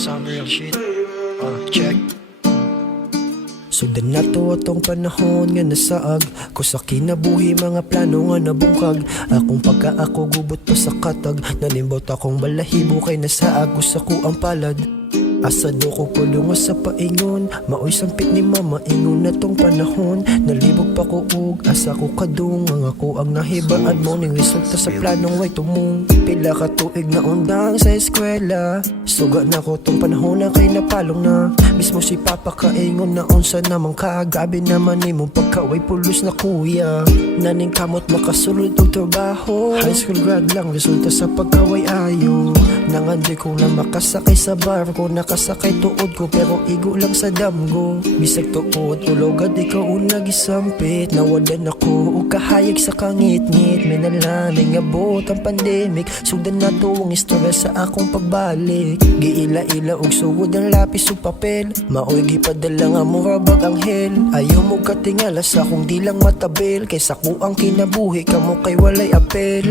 some real shit. Check. Sudan na to atong panahon nga nasaag ko sa kinabuhi mga plano nga nabungkag. Akong pagka ako gubot pa sa katag, nanimbot akong balahibo kay nasaag ko sa kuang palad. Asado ko pulungo sa paingon, maoy sampit ni mama ingon na tong panahon. Nalibog pa ko ug asa ko kadung, ang ako ang nahibaan mo ning resulta sa planong way tumong. Pila ka tuig na undang sa eskwela, suga na ko tong panahon na kay napalong na. Mismo si papa kaingon na unsa namang kaagabi naman nimo pagkaway pulos na kuya. Naning kamot makasulod og trabaho, high school grad lang resulta sa pagkaway ayo. Nangandi ko na makasakay sa barko, nakasakay tuod ko pero igo lang sa damgo. Bisag tuod ulogad ikaw unag isampit, nawalan ako og kahayag sa kangit-ngit. May nalaning abot ang pandemic, sudan na to ang istorya sa akong pagbalik. Giila-ila og sugod ang lapis ug papel, maoy gipadala nga murabag anghel. Ayaw mo katingala sa akong dilang matabel, kaysa ko ang kinabuhi kamo kay walay apel.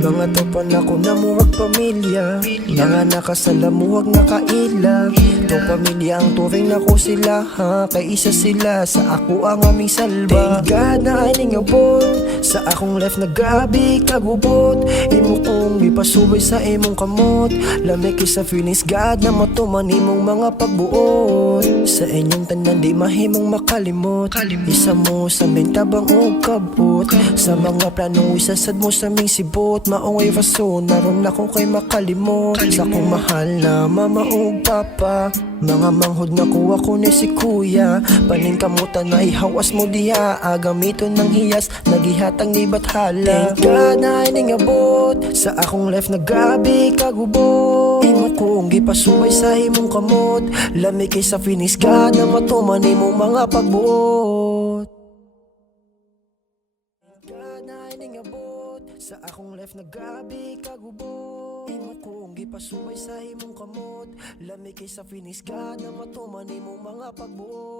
Mga topan ako na murag pamilya, mga nakasalamuhag nakaila. To pamilya ang turing na ko sila ha, kay isa sila sa ako ang aming salba. Thank God na ay ningabot sa akong life na grabe kagubot. Imo kong ipasubay sa imong kamot, lamig sa feelings God na matuman imong mga pagbuot. Sa inyong tanan di mahimong makalimot, isa mo sa aming tabang o kabot. Sa mga planong isasad mo sa aming sibot, maong ay rason naron ako kay makalimot. Sa kong mahal na mama o papa, mga manghod na kuha ko ni si kuya. Paning kamutan na ihawas mo diha, agamiton ng hiyas nagihatang ni bathala. Thank God na ay ningabot sa akong life na grabe kagubot. Imo kong gipasubay sa imong kamot, lamig kay sa feelings God na matuman imong mga pagbuot. Sa akong life na grabe kagubot, imo kong gipasubay sa imong kamot, lamig kay sa feelings God na matuman imong mga pagbuot.